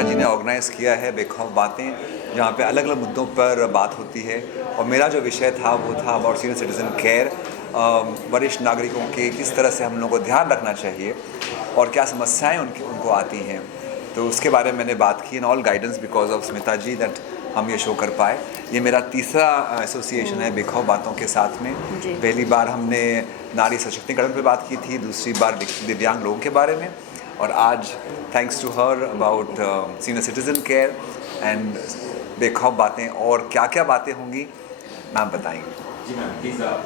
स्मिता जी ने ऑर्गेनाइज़ किया है बेखौफ बातें, जहाँ पे अलग अलग मुद्दों पर बात होती है। और मेरा जो विषय था वो था अबाउट सीनियर सिटीज़न केयर, वरिष्ठ नागरिकों के किस तरह से हम लोगों को ध्यान रखना चाहिए और क्या समस्याएं उनको आती हैं। तो उसके बारे में मैंने बात की, and all guidance because of Smita ji that हम ये शो कर पाए। ये मेरा तीसरा एसोसिएशन है बेखौफ बातों के साथ में। पहली बार हमने नारी सशक्तिकरण पे बात की थी, दूसरी बार दिव्यांग लोगों के बारे में, और आज thanks to her about senior citizen care and बेखौफ बातें। और क्या क्या बातें होंगी मैम बताएंगे। जी मैम, प्लीज़ आप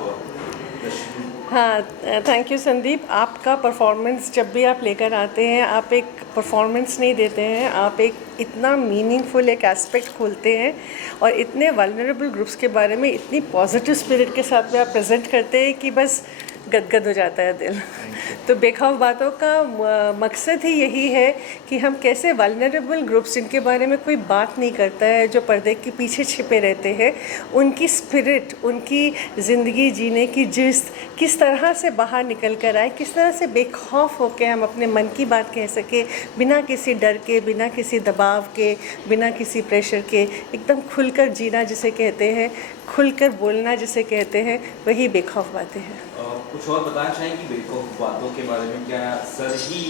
हाँ, थैंक यू संदीप। आपका परफॉर्मेंस जब भी आप लेकर आते हैं, आप एक परफॉर्मेंस नहीं देते हैं, आप एक इतना मीनिंगफुल एक एस्पेक्ट खोलते हैं और इतने वल्नरेबल ग्रुप्स के बारे में इतनी पॉजिटिव स्पिरिट के साथ में आप प्रेजेंट करते हैं कि बस गदगद हो जाता है दिल। तो बेखौफ बातों का मकसद ही यही है कि हम कैसे वल्नरेबल ग्रुप्स जिनके बारे में कोई बात नहीं करता है, जो पर्दे के पीछे छिपे रहते हैं, उनकी स्पिरिट, उनकी ज़िंदगी जीने की जिस्त किस तरह से बाहर निकल कर आए, किस तरह से बेखौफ होकर हम अपने मन की बात कह सके, बिना किसी डर के, बिना किसी दबाव के, बिना किसी प्रेशर के, एकदम खुलकर जीना जिसे कहते हैं, खुलकर बोलना जिसे कहते हैं, वही बेखौफ बातें हैं। कुछ और बताना चाहेंगे बेखौफ बातों के बारे में? क्या सर ही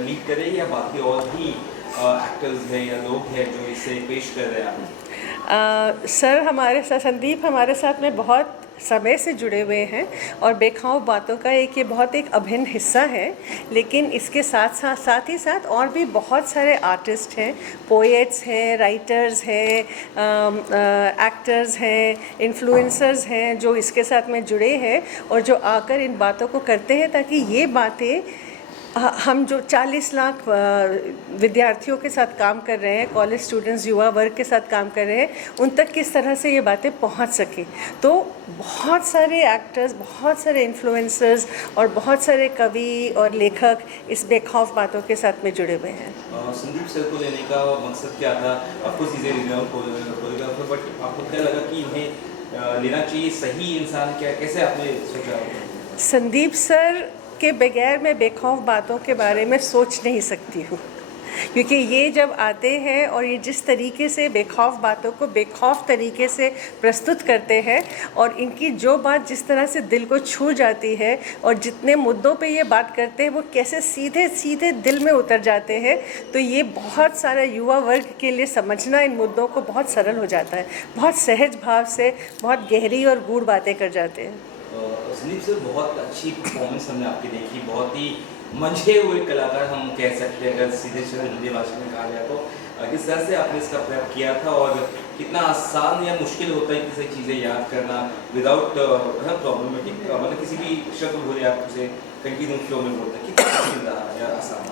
लीड करें या बाकी और भी एक्टर्स हैं या लोग हैं जो इसे पेश कर रहे हैं? सर हमारे साथ, संदीप हमारे साथ में बहुत समय से जुड़े हुए हैं और बेखौफ बातों का एक एक अभिन्न हिस्सा है। लेकिन इसके साथ ही साथ और भी बहुत सारे आर्टिस्ट हैं, पोएट्स हैं, राइटर्स हैं, एक्टर्स हैं, इन्फ्लुएंसर्स हैं जो इसके साथ में जुड़े हैं और जो आकर इन बातों को करते हैं ताकि ये बातें हम जो 40 लाख विद्यार्थियों के साथ काम कर रहे हैं, कॉलेज स्टूडेंट्स, युवा वर्ग के साथ काम कर रहे हैं, उन तक किस तरह से ये बातें पहुंच सकें। तो बहुत सारे एक्टर्स, बहुत सारे इन्फ्लुएंसर्स और बहुत सारे कवि और लेखक इस बेखौफ बातों के साथ में जुड़े हुए हैं। संदीप सर को लेने का मकसद क्या था? आपको चीज़ें बट आपको क्या लगा कि इन्हें लेना चाहिए? सही इंसान क्या, कैसे आपने सोचा? संदीप सर के बगैर मैं बेखौफ बातों के बारे में सोच नहीं सकती हूँ, क्योंकि ये जब आते हैं और ये जिस तरीके से बेखौफ बातों को बेखौफ तरीके से प्रस्तुत करते हैं और इनकी जो बात जिस तरह से दिल को छू जाती है और जितने मुद्दों पे ये बात करते हैं वो कैसे सीधे सीधे दिल में उतर जाते हैं, तो ये बहुत सारा युवा वर्ग के लिए समझना इन मुद्दों को बहुत सरल हो जाता है। बहुत सहज भाव से बहुत गहरी और गूढ़ बातें कर जाते हैं। संदीप सर, बहुत अच्छी परफॉर्मेंस हमने आपकी देखी, बहुत ही मंझे हुए कलाकार हम कह सकते हैं अगर सीधे हिंदी भाषा में कहा जाए तो। किस तरह से आपने इसका प्रयोग किया था और कितना आसान या मुश्किल होता है किसी चीज़ें याद करना विदाउट प्रॉब्लमेटिक, मतलब किसी भी शब्द बोले आप उसे कंटिन्यू फ्लो में बोलते हैं, कितना मुश्किल रहा या आसान?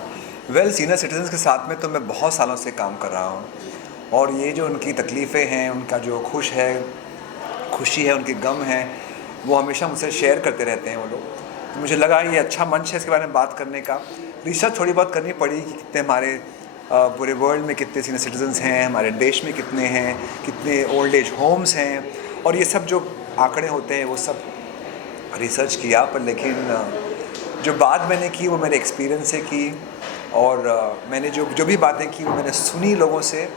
वेल, सीनियर सिटीजन्स के साथ में तो मैं बहुत सालों से काम कर रहा हूँ, और ये जो उनकी तकलीफ़ें हैं, उनका जो खुशी है, उनके गम है, वो हमेशा मुझसे शेयर करते रहते हैं वो लोग। तो मुझे लगा ये अच्छा मंच है इसके बारे में बात करने का। रिसर्च थोड़ी बहुत करनी पड़ी कि कितने हमारे पूरे वर्ल्ड में कितने सीनियर सिटीजन्स हैं, हमारे देश में कितने हैं, कितने ओल्ड एज होम्स हैं, और ये सब जो आंकड़े होते हैं वो सब रिसर्च किया। पर लेकिन जो बात मैंने की वो मेरे एक्सपीरियंस से की, और मैंने जो भी बातें की वो मैंने सुनी लोगों से,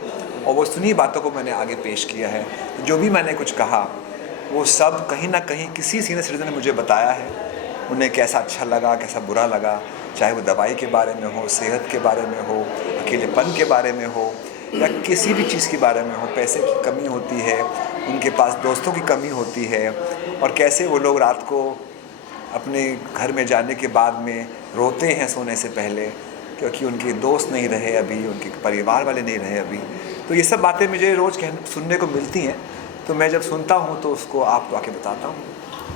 और वो सुनी बातों को मैंने आगे पेश किया है। जो भी मैंने कुछ कहा वो सब कहीं ना कहीं किसी सीनियर सिटीजन ने मुझे बताया है, उन्हें कैसा अच्छा लगा, कैसा बुरा लगा, चाहे वो दवाई के बारे में हो, सेहत के बारे में हो, अकेलेपन के बारे में हो, या किसी भी चीज़ के बारे में हो। पैसे की कमी होती है, उनके पास दोस्तों की कमी होती है, और कैसे वो लोग रात को अपने घर में जाने के बाद में रोते हैं सोने से पहले, क्योंकि उनके दोस्त नहीं रहे अभी, उनके परिवार वाले नहीं रहे अभी। तो ये सब बातें मुझे रोज़ सुनने को मिलती हैं, तो मैं जब सुनता हूँ तो उसको आपको आके बताता हूँ।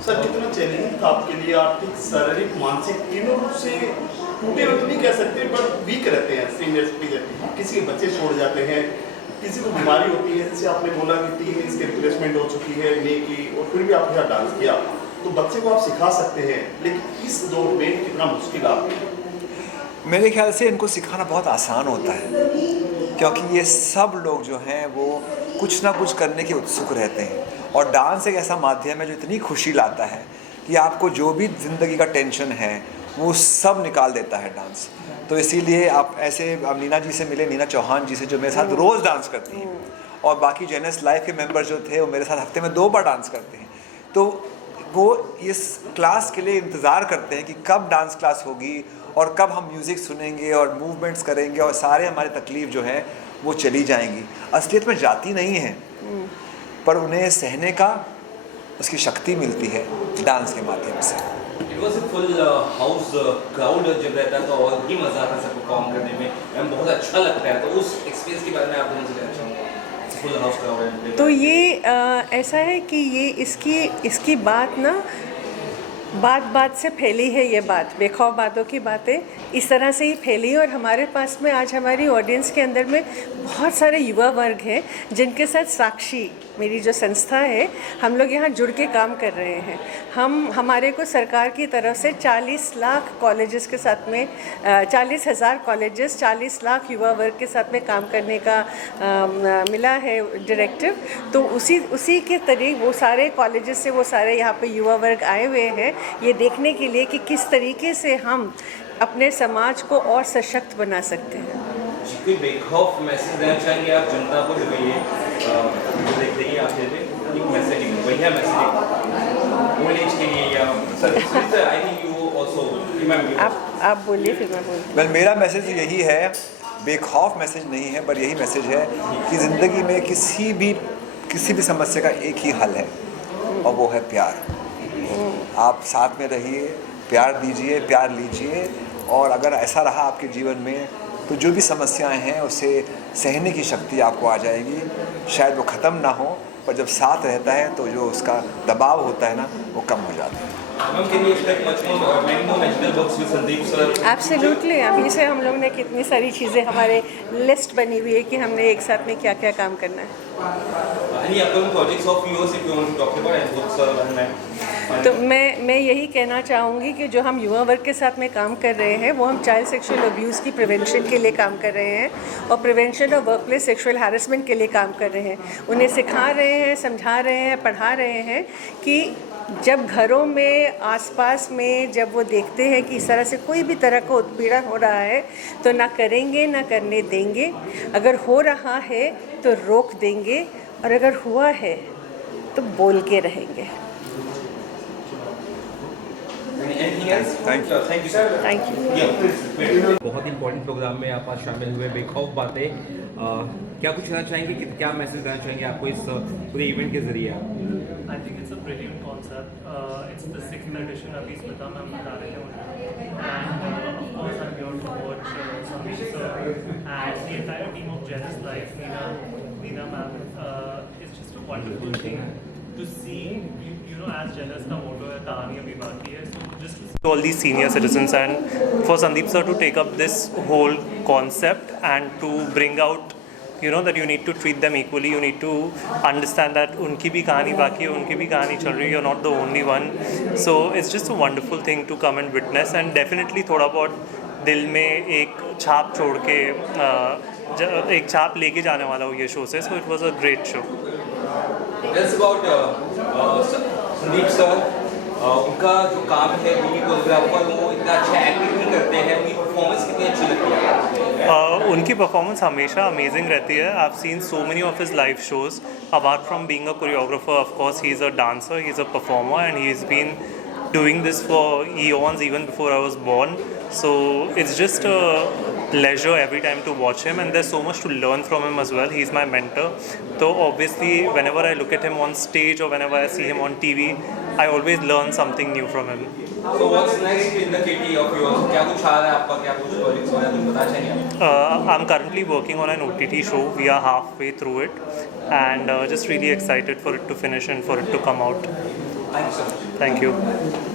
सर, कितना चैलेंजिंग था आपके लिए? आर्थिक, शारीरिक, मानसिक तीनों रूप से टूटे हुए तो नहीं कह सकते, पर वीक रहते हैं सीनियर सिटीजन। किसी के बच्चे छोड़ जाते हैं, किसी को बीमारी होती है, जैसे आपने बोला कि 3 इसकी रिप्लेसमेंट हो चुकी है नी की, और फिर भी आपके साथ डांस किया, तो बच्चे को आप सिखा सकते हैं, लेकिन इस दौर में कितना मुश्किल आपके? मेरे ख्याल से इनको सिखाना बहुत आसान होता है, क्योंकि ये सब लोग जो हैं वो कुछ ना कुछ करने के उत्सुक रहते हैं, और डांस एक ऐसा माध्यम है जो इतनी खुशी लाता है कि आपको जो भी ज़िंदगी का टेंशन है वो सब निकाल देता है डांस। तो इसीलिए आप ऐसे, अब नीना जी से मिले, नीना चौहान जी से, जो मेरे साथ रोज़ डांस करती हैं, और बाकी जेनस लाइफ के मेंबर जो थे वो मेरे साथ हफ्ते में 2 बार डांस करते हैं। तो वो इस क्लास के लिए इंतज़ार करते हैं कि कब डांस क्लास होगी और कब हम म्यूज़िक सुनेंगे और मूवमेंट्स करेंगे और सारे हमारे तकलीफ़ जो है वो चली जाएंगी। असलियत में जाती नहीं है, पर उन्हें सहने का उसकी शक्ति मिलती है डांस के माध्यम से। It was a full house crowd जब रहता था और भी मज़ा आता था परफॉर्म करने में, मैम बहुत अच्छा लगता है। तो उस एक्सपीरियंस के बारे में आप मुझे कहना चाहूँगा, फुल हाउस क्राउड। तो ये ऐसा है कि ये इसकी बात ना बात से फैली है। ये बात बेखौफ बातों की बातें इस तरह से ही फैली है, और हमारे पास में आज हमारी ऑडियंस के अंदर में बहुत सारे युवा वर्ग हैं जिनके साथ साक्षी मेरी जो संस्था है, हम लोग यहाँ जुड़ के काम कर रहे हैं। हमारे को सरकार की तरफ से 40 लाख कॉलेजेस के साथ में 40,000 कॉलेजेस 40 लाख युवा वर्ग के साथ में काम करने का मिला है डायरेक्टिव। तो उसी के तरीके वो सारे कॉलेजेस से वो सारे यहाँ पे युवा वर्ग आए हुए हैं ये देखने के लिए कि किस तरीके से हम अपने समाज को और सशक्त बना सकते हैं। कोई बेखौफ मैसेज देना चाहेंगे आप जनता को, जो ये देख रही है आप, एक मैसेज, बढ़िया मैसेज ओल्ड एज के लिए, या आई थिंक यू आल्सो आप बोलिए फिर मैं बोलूँ। वेल, मेरा मैसेज यही है, बेखौफ मैसेज नहीं है, पर यही मैसेज है कि ज़िंदगी में किसी भी समस्या का एक ही हल है, और वो है प्यार। आप साथ में रहिए, प्यार दीजिए, प्यार लीजिए, और अगर ऐसा रहा आपके जीवन में तो जो भी समस्याएं हैं उसे सहने की शक्ति आपको आ जाएगी। शायद वो ख़त्म ना हो, पर जब साथ रहता है तो जो उसका दबाव होता है ना, वो कम हो जाता है। एब्सोल्युटली, अभी से हम लोग ने कितनी सारी चीज़ें, हमारे लिस्ट बनी हुई है कि हमने एक साथ में क्या क्या काम करना है। तो मैं यही कहना चाहूँगी कि जो हम युवा वर्ग के साथ में काम कर रहे हैं वो हम चाइल्ड सेक्सुअल अब्यूज़ की प्रिवेंशन के लिए काम कर रहे हैं, और prevention of work place sexual harassment के लिए काम कर रहे हैं। उन्हें सिखा रहे हैं, समझा रहे हैं, पढ़ा रहे हैं कि जब घरों में आसपास में जब वो देखते हैं कि इस तरह से कोई भी तरह का उत्पीड़न हो रहा है तो ना करेंगे ना करने देंगे। अगर हो रहा है तो रोक देंगे, और अगर हुआ है तो बोल के रहेंगे। Thank you sir. Thank you. बहुत इंपॉर्टेंट प्रोग्राम में आप आज शामिल हुए, बेखौफ बातें, क्या कुछ कहना चाहेंगे, कि क्या मैसेज देना चाहेंगे आपको इस पूरे इवेंट के जरिए आप? I think it's a brilliant concept. It's the 6th edition अभी स्मिता मैम बता रहे थे, and of course I'm here to watch Samir sir and the entire team of Genesis Life, Neena ma'am. It's just a wonderful thing to see, you know, as Genesis का motto है कहानी अभी बाकी है, so just to all these senior citizens and for Sandeep sir to take up this whole concept and to bring out, you know, that you need to treat them equally, you need to understand that उनकी भी कहानी बाकी है, उनकी भी कहानी चल रही है, you're not the only one. So it's just a wonderful thing to come and witness, and definitely थोड़ा बहुत दिल में एक छाप छोड़ के एक छाप लेके जाने वाला हूँ ये शो से. So it was a great show. That's about Sandeep sir, उनका जो काम है वीडियो कोरियोग्राफर, वो इतना अच्छा एक्टिंग भी करते हैं, उनकी परफॉर्मेंस कितनी अच्छी लगती है? उनकी परफॉर्मेंस हमेशा अमेजिंग रहती है. I have seen so many of his live shows. Apart from being a choreographer, of course he is a dancer, he is a performer, and he is been doing this for eons, even before I was born. So it's just a pleasure every time to watch him, and there's so much to learn from him as well. He's my mentor. So obviously whenever I look at him on stage or whenever I see him on TV, I always learn something new from him. So what's next in the kitty of yours? क्या कुछ आ रहा है आपका, क्या कुछ projects वगैरह कुछ बता चाहिए? I'm currently working on an OTT show. We are halfway through it, and just really excited for it to finish and for it to come out. Thank you so much. Thank you.